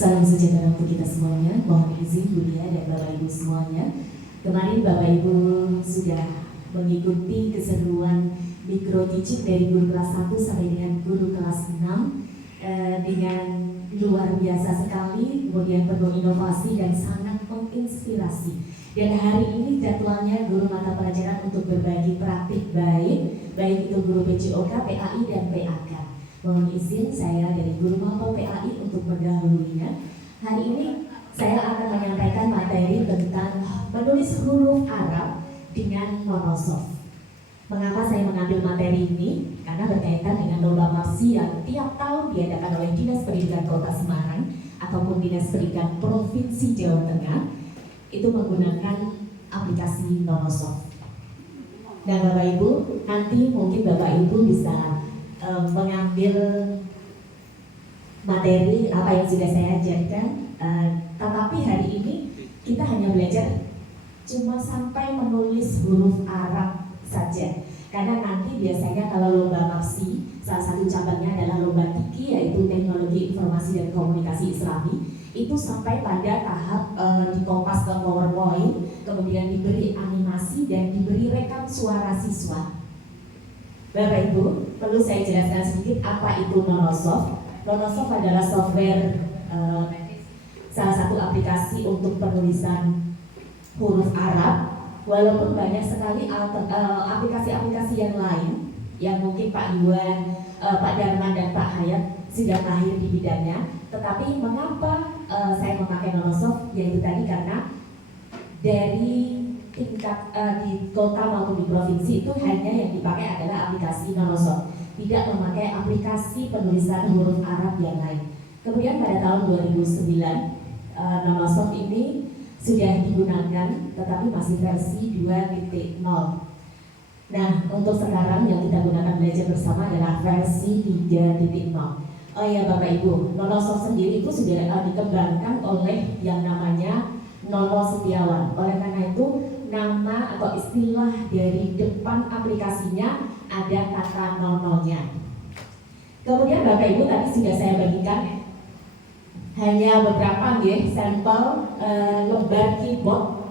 Salam sejahtera untuk kita semuanya. Mohon izin Budia dan Bapak Ibu semuanya. Kemarin Bapak Ibu sudah mengikuti keseruan mikro teaching dari guru kelas 1 sampai dengan guru kelas 6 dengan luar biasa sekali, kemudian penuh inovasi dan sangat menginspirasi. Dan hari ini jadwalnya guru mata pelajaran untuk berbagi praktik baik itu guru PJOK, PAI dan PAK. Mohon izin saya dari guru mapel PAI untuk mendahulunya. Hari ini saya akan menyampaikan materi tentang menulis huruf Arab dengan monosof. Mengapa saya mengambil materi ini? Karena berkaitan dengan lomba MAPSI yang tiap tahun diadakan oleh Dinas Pendidikan Kota Semarang ataupun Dinas Pendidikan Provinsi Jawa Tengah, itu menggunakan aplikasi monosof. Dan Bapak Ibu, nanti mungkin Bapak Ibu bisa mengambil materi apa yang sudah saya ajarkan, tetapi hari ini kita hanya belajar cuma sampai menulis huruf Arab saja, karena nanti biasanya kalau lomba MAPSI salah satu cabangnya adalah lomba TIKI, yaitu Teknologi Informasi dan Komunikasi Islami, itu sampai pada tahap dikopas ke PowerPoint, kemudian diberi animasi dan diberi rekam suara siswa. Bapak Ibu, perlu saya jelaskan sedikit apa itu Monosoft. Monosoft adalah software, salah satu aplikasi untuk penulisan huruf Arab. Walaupun banyak sekali aplikasi-aplikasi yang lain yang mungkin Pak Iwan, Pak Darman dan Pak Hayat sudah mahir di bidangnya, tetapi mengapa saya memakai Monosoft? Yaitu tadi karena dari tingkat di kota maupun di provinsi itu hanya yang dipakai adalah aplikasi Monosoft, tidak memakai aplikasi penulisan huruf Arab yang lain. Kemudian pada tahun 2009 Monosoft ini sudah digunakan, tetapi masih versi 2.0. Nah, untuk sekarang yang kita gunakan belajar bersama adalah versi 3.0. Oh ya Bapak Ibu, Monosoft sendiri itu sudah dikembangkan oleh yang namanya Nono Setiawan. Oleh karena itu, nama atau istilah dari depan aplikasinya ada kata nononya. Kemudian Bapak Ibu tadi sudah saya bagikan hanya beberapa sampel lembar keyboard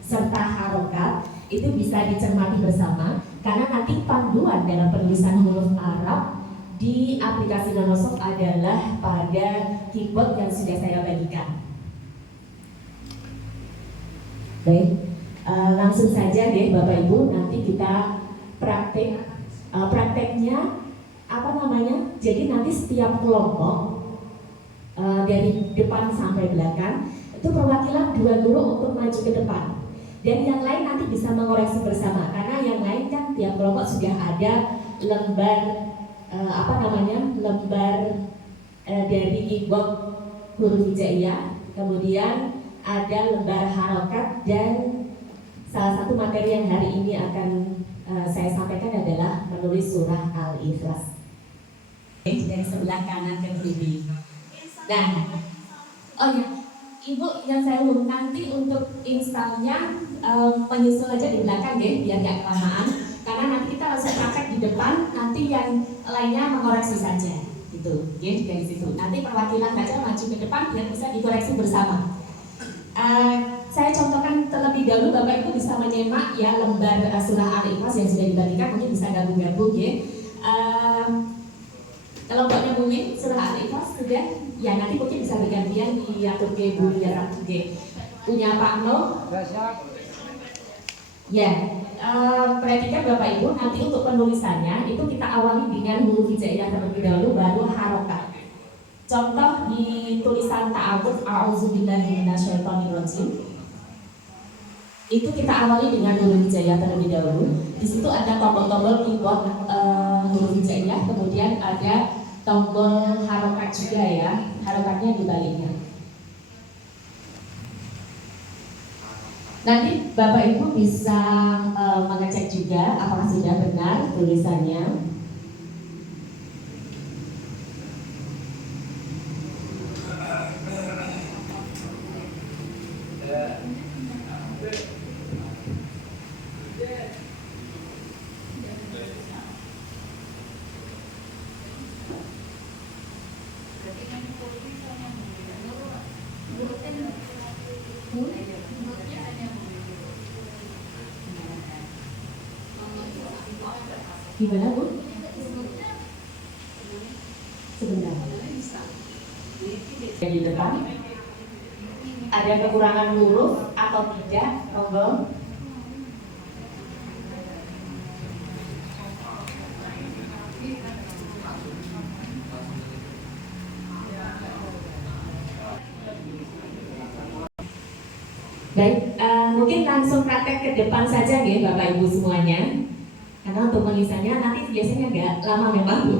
serta harokat, itu bisa dicermati bersama, karena nanti panduan dalam penulisan huruf Arab di aplikasi Monosoft adalah pada keyboard yang sudah saya bagikan. Baik, langsung saja deh Bapak Ibu, nanti kita prakteknya jadi nanti setiap kelompok dari depan sampai belakang itu perwakilan 2 guru untuk maju ke depan, dan yang lain nanti bisa mengoreksi bersama, karena yang lain kan tiap kelompok sudah ada lembar dari keyboard huruf hijaiyah, kemudian ada lembar harokat, dan salah satu materi yang hari ini akan saya sampaikan adalah menulis surah Al-Ikhlas. Dari sebelah kanan ke kiri. Nah, oh ya, Ibu yang saya nanti untuk installnya menyusul aja di belakang deh, biar gak kelamaan, karena nanti kita langsung praktek di depan, nanti yang lainnya mengoreksi saja, gitu, ya dari situ. Nanti perwakilan aja maju ke depan biar bisa dikoreksi bersama. Saya contohkan terlebih dahulu, Bapak Ibu bisa menyimak ya lembar surah Al-Ikhlas yang sudah dibagikan, mungkin bisa gabung-gabung ya. Kelompoknya Bumi surah Al-Ikhlas sudah, ya nanti mungkin bisa bergantian diatur ke Bu Yara punya Pak No. Ya, perhatikan Bapak Ibu, nanti untuk penulisannya itu kita awali dengan huruf hijaiyah terlebih dahulu, baru harokat. Contoh di tulisan ta'awudz, a'udzubillahi minasyaitonirrajim, itu kita awali dengan huruf hijaiyah terlebih dahulu. Di situ ada tombol-tombol keyboard huruf hijaiyah, kemudian ada tombol harokat juga ya, harokatnya di baliknya. Nanti Bapak Ibu bisa mengecek juga apakah sudah benar tulisannya. Gimana Bu? Sebentar. Di depan ada kekurangan huruf atau tidak? Monggo. Baik, mungkin langsung praktek ke depan saja ya Bapak Ibu semuanya. Karena untuk penulisannya nanti biasanya agak lama memang Bu.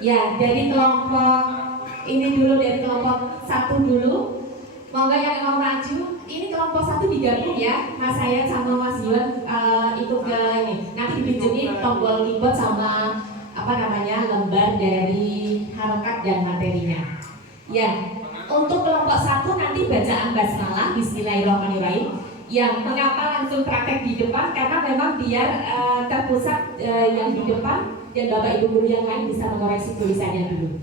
Ya, dari kelompok ini dulu, dari kelompok 1 dulu. Monggo yang mau maju. Ini kelompok 1 digabung ya, Mas saya sama Mas Yuan ikut ke ini. Nanti dipinjemin tombol keyboard sama apa namanya lembar dari harokat dan materinya. Ya, untuk kelompok 1 nanti bacaan basmalah Bismillahirrahmanirrahim. Yang mengapa langsung praktek di depan karena memang biar terpusat yang di depan dan Bapak Ibu guru yang lain bisa mengoreksi tulisannya dulu.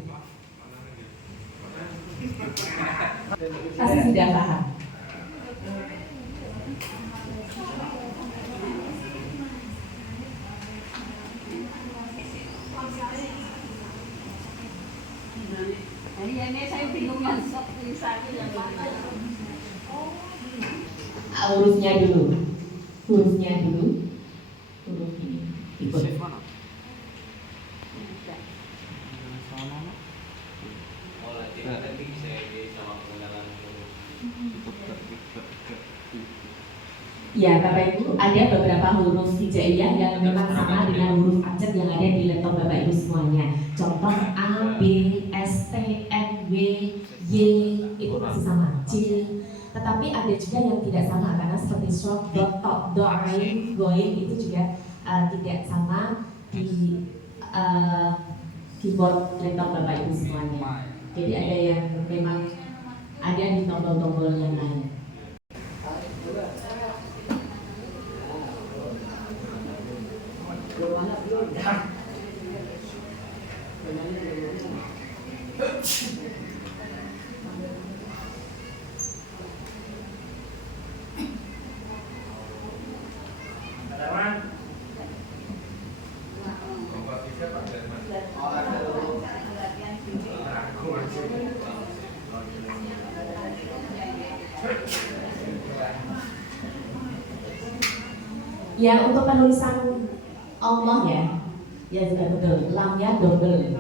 Pasti sudah paham. Ini saya bingung masuk tulisannya yang mana. Hurufnya dulu. Hurufnya dulu. Huruf ini. Ikut. Ya, Bapak Ibu, ada beberapa huruf hijaiyah yang memang sama dengan huruf abjad yang ada di laptop Bapak Ibu semuanya. Contoh A, B, S, T, N, W, Y itu masih sama. C. Tetapi ada juga yang tidak sama karena seperti short, dot, top, doain, going itu juga tidak sama di keyboard laptop Bapak Ibu semuanya. Jadi ada yang memang ada di tombol-tombol yang lain. Ya, untuk penulisan Allah ya sudah betul. Lamnya double.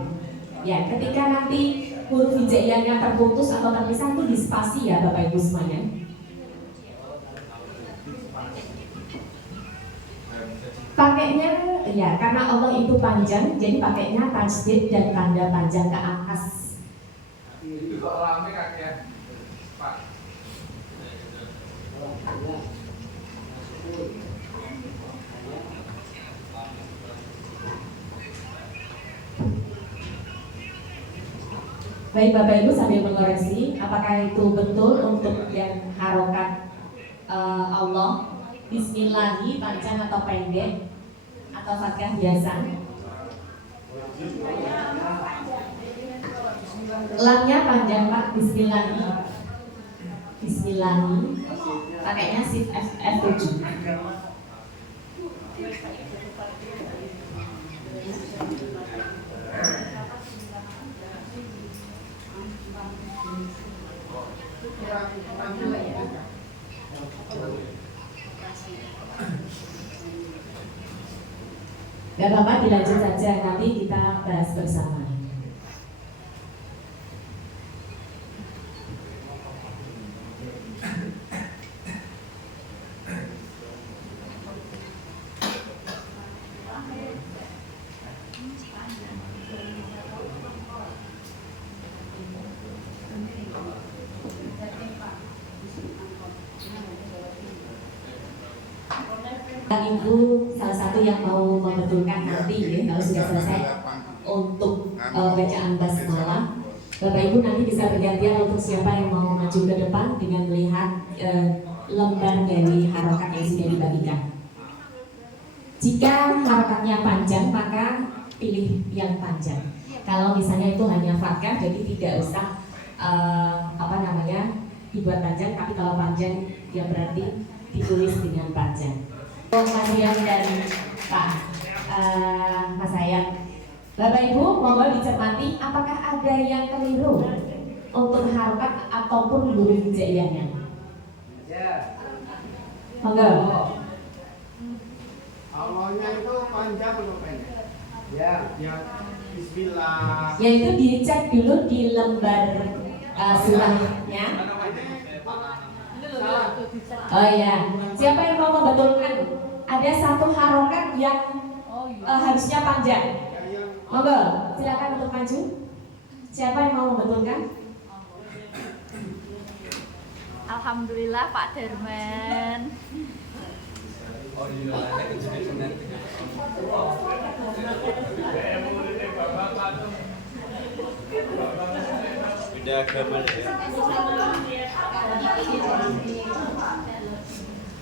Ya, ketika nanti huruf hijaiyahnya terputus atau terpisah itu dispasi ya Bapak Ibu semuanya. Pakainya ya karena Allah itu panjang, jadi pakainya tajdid dan tanda panjang ke atas. Itu kok rame kakek Pak. Baik Bapak Ibu sambil mengoreksi apakah itu betul untuk yang harokat Allah Bismillahi panjang atau pendek atau fathah biasa? Lamnya panjang Pak, Bismillahi. Bismillahi. Pakainya shift F7. Gak apa-apa, dilanjut saja, nanti kita bahas bersama. Ibu salah satu yang mau membetulkan nanti ya, kalau sudah selesai untuk bacaan basmalah, Bapak Ibu nanti bisa bergantian untuk siapa yang mau maju ke depan dengan melihat lembar dari harokat yang sudah dibagikan. Jika harokatnya panjang maka pilih yang panjang. Kalau misalnya itu hanya fathah jadi tidak usah dibuat panjang, tapi kalau panjang ya berarti ditulis dengan panjang. Mas Rian dan Pak Mas Hayat. Bapak Ibu, mohon dicermati apakah ada yang keliru untuk harokat ataupun huruf hijaiyahnya? Ya. Monggo. Awalnya itu panjang atau pendek? Ya, Bismillah. Yaitu dicek dulu di lembar surahnya. Oh ya, siapa yang mau membetulkan? Ada satu harokat yang harusnya panjang. Monggo, silakan untuk maju. Siapa yang mau membetulkan? Alhamdulillah Pak Derman. Oh iya, beda agama ya.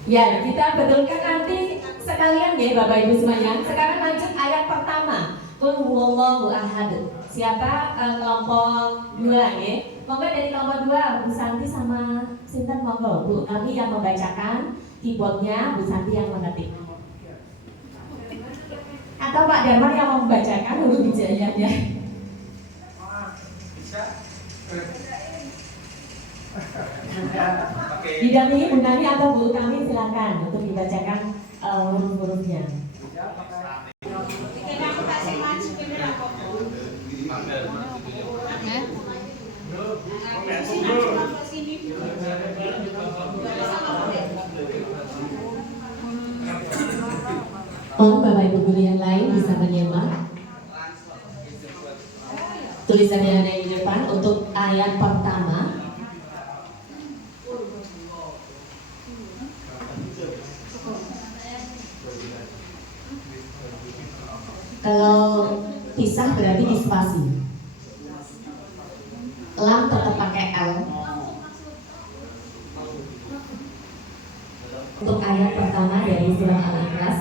Ya, kita betulkan nanti sekalian ya Bapak Ibu semuanya. Sekarang lanjut ayat pertama. Qul huwallahu ahad. Siapa kelompok 2 ya? Monggo dari kelompok 2 Bu Santi sama Sinten monggo. Bu kami yang membacakan, keyboardnya Bu Santi yang mengetik. Atau Pak Darman yang membacakan huruf hijaiyahnya. bisa. Didampingi Bu Nani atau Bu kami silakan untuk dibacakan huruf-hurufnya. Oh, Bapak Ibu guru yang lain bisa menyimak tulisan yang ada di depan untuk ayat pertama. Kalau pisah berarti dispasi. Lam tetap pakai L. Untuk ayat pertama dari surah Al-Ikhlas,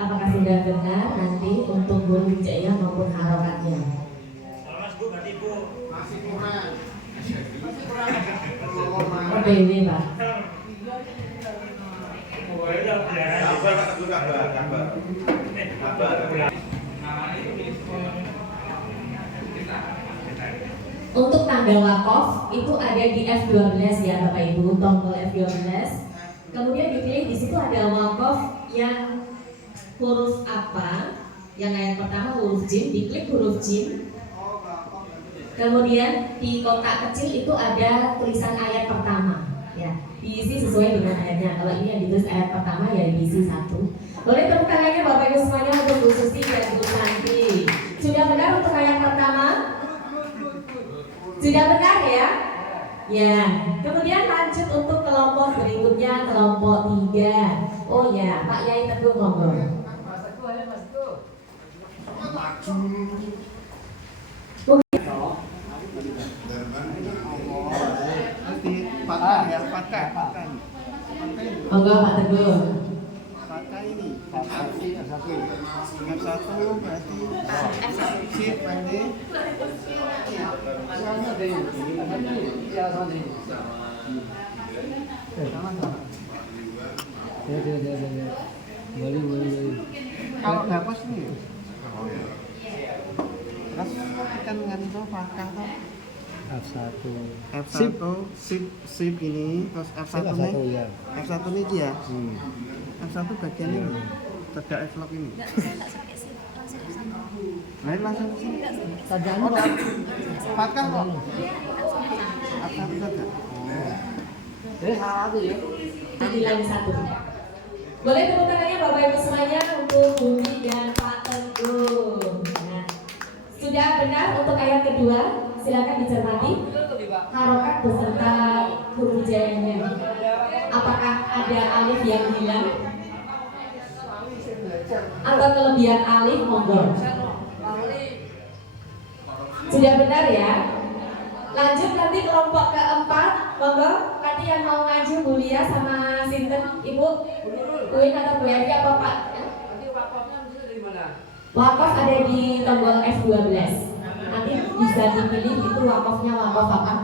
apakah sudah benar nanti untuk huruf hijaiyah maupun harokatnya? Masih kurang. BW Pak. Untuk tanda wakaf itu ada di F12 ya Bapak Ibu, tombol F12. Kemudian dipilih di situ ada wakaf yang huruf apa? Yang ayat pertama huruf jim, diklik huruf jim. Kemudian di kotak kecil itu ada tulisan ayat pertama. Ya, diisi sesuai dengan ayatnya. Kalau ini yang ditulis ayat pertama ya diisi 1. Boleh tepuk tangannya Bapak Ibu semuanya untuk Bu Susi dan Bu Santi. Sudah benar untuk ayat pertama? Sudah benar ya? Ya. Kemudian lanjut untuk kelompok berikutnya, kelompok 3. Oh ya, Pak Yai Teguh monggo. Patah ya, patah. Monggo Pak Teguh. Patah ini. F1 berarti sip berarti. Kalau hapus nih. Terus kan ngantuk fakah tuh. F1 sip ini terus F1 nih. F1 ini dia. F1 bagian ini. Tegak F-lock ini. Lain langsung ke sini. Oh, fakah kok. F1 saja. Jadi lain 1. Boleh tepuk tangannya Bapak Ibu semuanya untuk Bumi dan Pak Teguh. Nah, sudah benar untuk ayat kedua. Silakan dicermati harokat beserta huruf hijaiyahnya. Apakah ada alif yang hilang atau kelebihan alif? Monggo. Sudah benar ya. Lanjut nanti kelompok keempat. Monggo. Nanti yang mau ngaji Bu Lia sama Sinten Ibu Uin atau Bu Evi apa Pak? Wakaf ada di tombol F12. Nanti bisa dipilih itu wakafnya wakaf apa.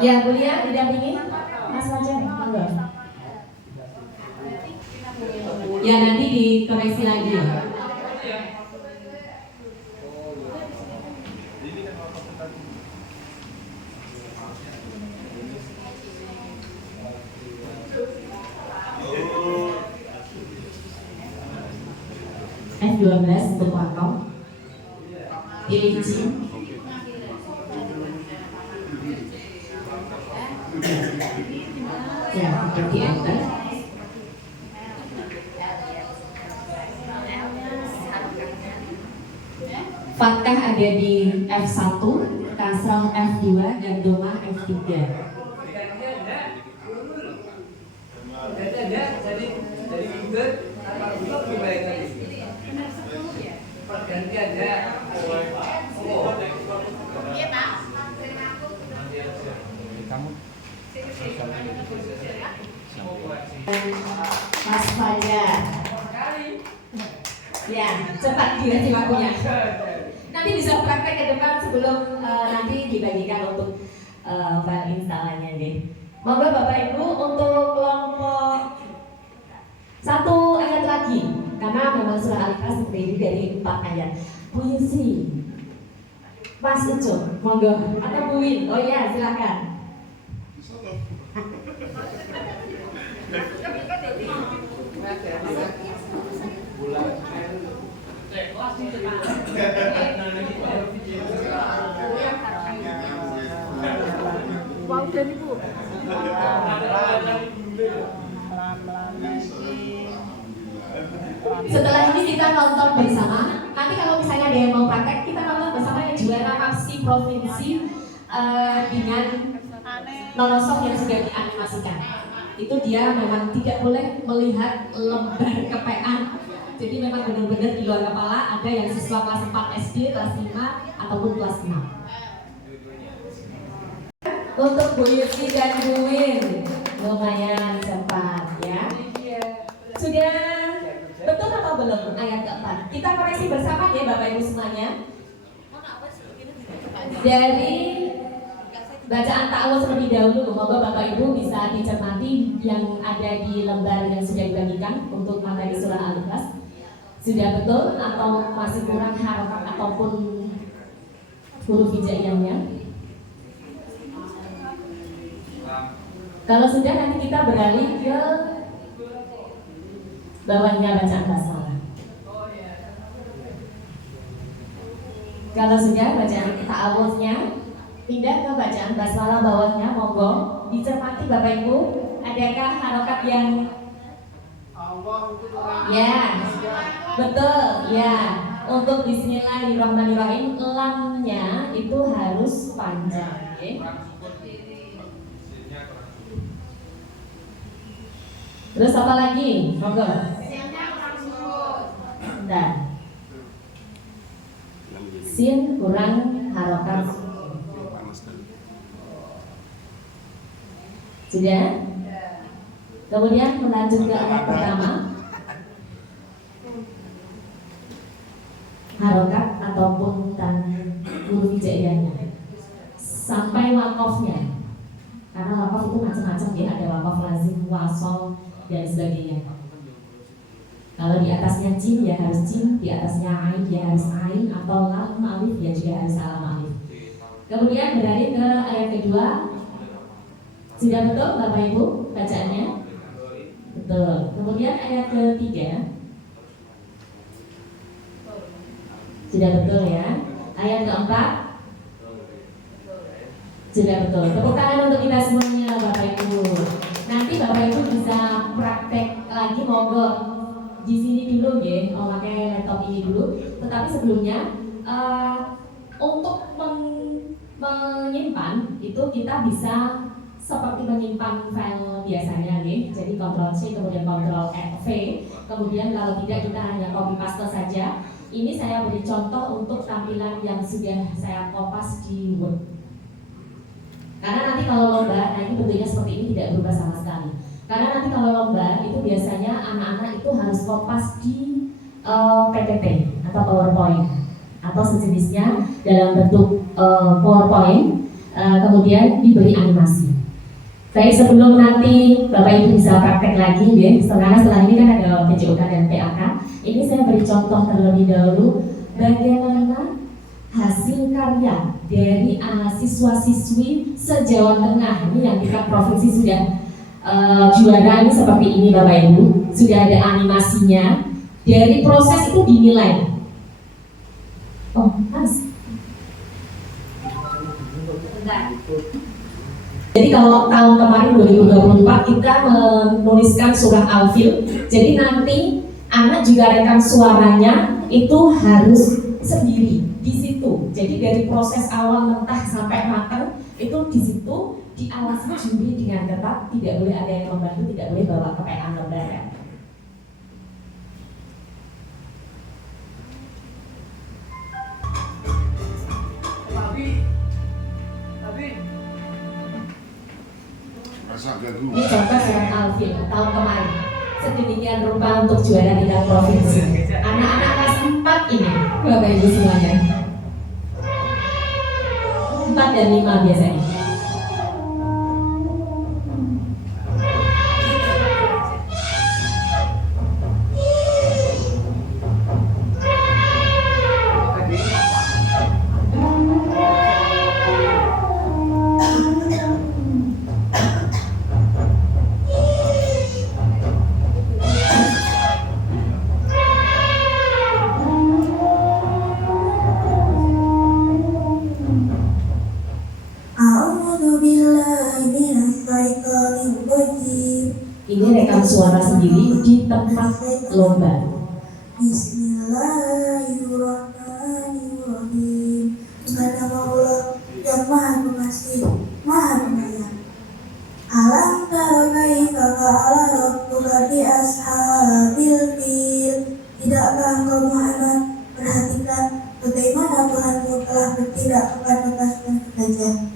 Ya Bu Lia didampingi Mas Fajar, monggo. Ya nanti dikoreksi lagi ya. F12 untuk waktu. Pilih Jim. Ya, untuk di enter. Fatkah ada di F1, kasrah F2, dan doma F3. Jadi Google apa Google lebih baik lagi. Pergantian ya. Iya Pak. Kamu Mas Fajar. Ya, cepat dikasih waktunya. Nanti bisa praktek ke depan sebelum nanti dibagikan untuk file installannya deh. Monggo Bapak Ibu untuk kelompok 1 ayat lagi, karena memang surah Al-Ikhlas terdiri dari 4 ayat. Puisi, Mas Ucup, monggo, atau Bu Win, oh ya silakan. Wow, dan Ibu. Setelah ini kita nonton bersama. Nanti kalau misalnya ada yang mau praktek, kita nonton bersama yang juara MAPSI provinsi dengan nonosok yang sudah dianimasikan. Itu dia memang tidak boleh melihat lembar kepean. Jadi memang benar-benar di luar kepala. Ada yang siswa kelas 4 SD, kelas 5 ataupun kelas 6. Untuk Bu Yusi dan Bu Win, lumayan cepat ya. Sudah betul apa belum ayat keempat? Kita koreksi bersama ya Bapak Ibu semuanya. Dari bacaan ta'awudz terlebih dahulu, moga Bapak Ibu bisa dicermati yang ada di lembar yang sudah dibagikan untuk materi surah Al-Ikhlas. Sudah betul atau masih kurang harokat ataupun huruf hijaiyahnya? Kalau sudah, nanti kita beralih ke bawahnya bacaan basmalah. Kalau sudah bacaan ta'awudznya, pindah ke bacaan basmalah bawahnya, monggo dicermati Bapak Ibu. Adakah harokat yang ya, betul ya. Untuk Bismillahirrahmanirrahim, lamnya itu harus panjang. Okay? Terus apa lagi? Monggo. Bentar. Sin kurang harokat. Sudah? Kemudian melanjut ke ayat pertama. Harokat ataupun huruf hijaiyahnya sampai wakofnya. Karena wakof itu macam-macam ya, ada wakof lazim, wasol, dan sebagainya. Kalau di atasnya jim ya harus jim, di atasnya ain ya harus ain, atau lam alif ya juga harus salam alif. Kemudian beralih ke ayat kedua. Sudah betul Bapak Ibu bacaannya? Betul. Kemudian ayat ketiga. Sudah betul ya. Ayat keempat. Sudah betul. Tepuk tangan untuk kita semuanya Bapak Ibu. Nanti Bapak Ibu bisa praktek lagi, monggo di sini dulu ya, pakai laptop ini dulu. Tetapi sebelumnya untuk menyimpan itu kita bisa seperti menyimpan file biasanya nih. Jadi Ctrl C kemudian Ctrl V. Kemudian kalau tidak kita hanya copy paste saja. Ini saya beri contoh untuk tampilan yang sudah saya kopas di Word. Karena nanti kalau lomba, nah ini bentuknya seperti ini tidak berubah sama sekali. Karena nanti kalau lomba itu biasanya anak-anak itu harus kopas di PPT atau PowerPoint atau sejenisnya dalam bentuk PowerPoint, kemudian diberi animasi. Baik, sebelum nanti Bapak Ibu bisa praktek lagi ya, setelah ini kan ada PJOK dan PAK. Ini saya beri contoh terlebih dahulu bagaimana hasil karya dari siswa-siswi se-Jawa Tengah ini yang tingkat provinsi sudah juara ini seperti ini Bapak Ibu, sudah ada animasinya. Dari proses itu dinilai. Oh, Mas. Jadi kalau tahun kemarin 2024 kita menuliskan surah Al-Fil. Jadi nanti anak juga rekam suaranya itu harus sendiri di situ. Jadi dari proses awal mentah sampai matang itu di situ diawasi juri dengan ketat, tidak boleh ada yang membantu, tidak boleh bawa ke PA lembaga. Ini contoh surah Al-Fil tahun kemarin. Sedemikian rupa untuk juara tingkat provinsi. Anak-anak kelas 4 ini, Bapak Ibu semuanya. 4 dan 5 biasanya. Ini rekam suara sendiri di tempat lomba. Bismillahirrahmanirrahim. Dengan nama Allah yang Maha Pengasih, Maha Penyayang. Alam tara kaifa fa'ala rabbuka bi ashabil fil. Tidakkah engkau Muhammad perhatikan bagaimana Tuhanmu telah bertindak kepada pasukan gajah?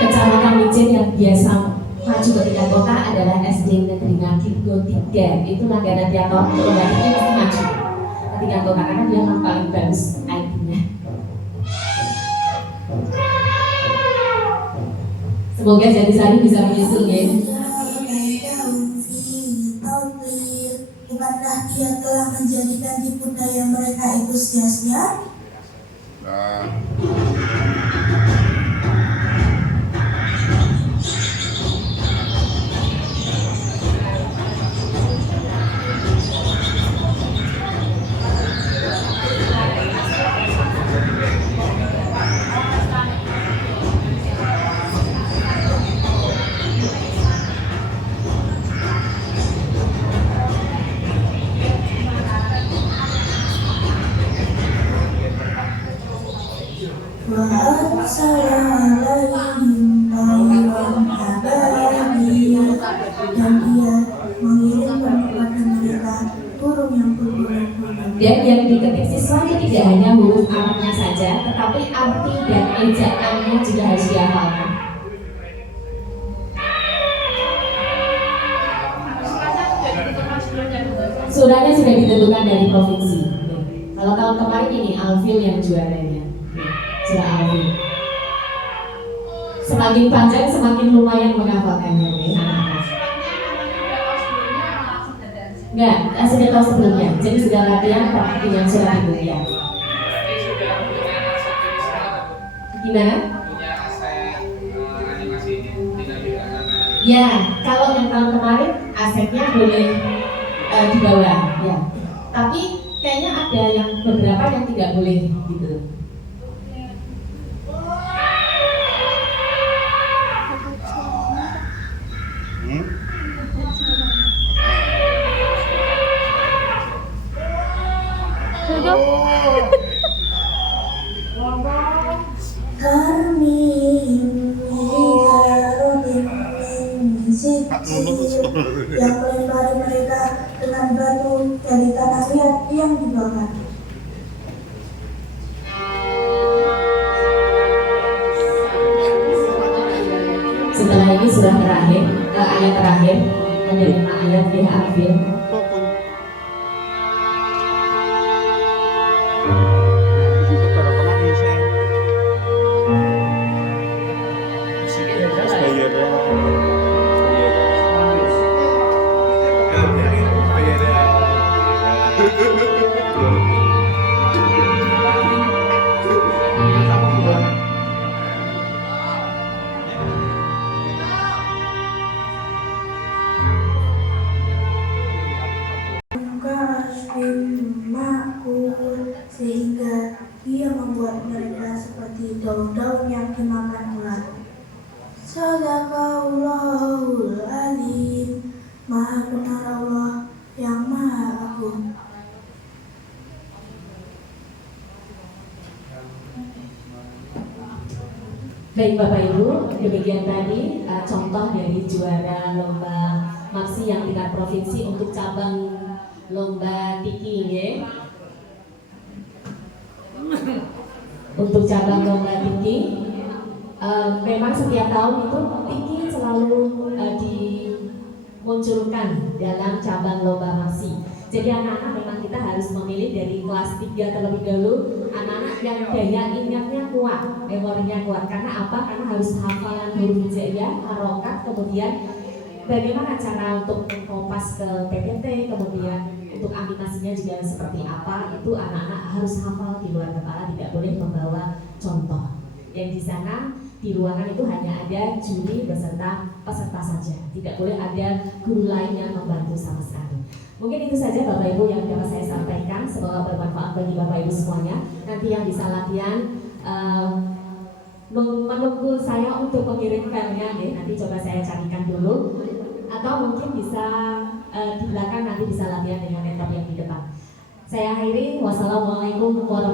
Kecamatan Mijen yang biasa maju ke tingkat kota adalah SD Negeri Ngakirgo 3. Itu langganan tiap tahun lomba ini pasti maju ke tingkat kota karena dia yang paling bagus ID-nya. Semoga Jatisari bisa menyusul ya. Bukankah dia telah menjadikan tipu daya mereka itu sia-sia? Dan dia mengirimkan kepada mereka burung yang berbulu-bulu. Dan yang diketik siswanya tidak hanya huruf Arabnya saja, tetapi arti dan ejaannya juga harus dihafalkan. Surahnya sudah ditentukan dari provinsi. Kalau tahun kemarin ini Al-Fil yang juaranya, surah Al-Fil. Semakin panjang semakin lumayan menghafalkannya, anak-anak. Enggak, sudah tahu sebelumnya. Jadi sudah latihan dengan surah itu ya. Gimana? Ya, kalau yang tahun kemarin asetnya boleh di bawah, ya. Tapi kayaknya ada yang beberapa yang tidak boleh gitu. Yang melempari mereka dengan batu dari tanah liat yang dibakar. Setelah ini surah terakhir, ayat terakhir, ada 5 ayat ya ambil. Makmur sehingga ia membuat mereka seperti daun-daun yang dimakan ulat. Sadaqallahul alim. Maha benar Allah yang maha agung. Baik Bapak Ibu, demikian tadi contoh dari juara lomba MAPSI yang tingkat provinsi untuk cabang lomba tiki ya. Untuk cabang lomba tiki, memang setiap tahun itu tiki selalu dimunculkan dalam cabang lomba MAPSI. Jadi anak-anak memang kita harus memilih dari kelas 3 terlebih dahulu, anak-anak yang daya ingatnya kuat, memorinya kuat. Karena apa? Karena harus hafalan huruf hijaiyah, harokat, kemudian bagaimana cara untuk mengkopas ke PPT, kemudian untuk animasinya juga seperti apa, itu anak-anak harus hafal di luar kepala, tidak boleh membawa contoh. Yang di sana di ruangan itu hanya ada juri beserta peserta saja, tidak boleh ada guru lain yang membantu sama sekali. Mungkin itu saja Bapak Ibu yang dapat saya sampaikan, semoga bermanfaat bagi Bapak Ibu semuanya. Nanti yang bisa latihan menunggu saya untuk mengirim filenya, nanti coba saya carikan dulu, atau mungkin bisa di belakang nanti bisa latihan dengan laptop yang di depan. Saya akhiri, wassalamualaikum warahmatullahi wabarakatuh.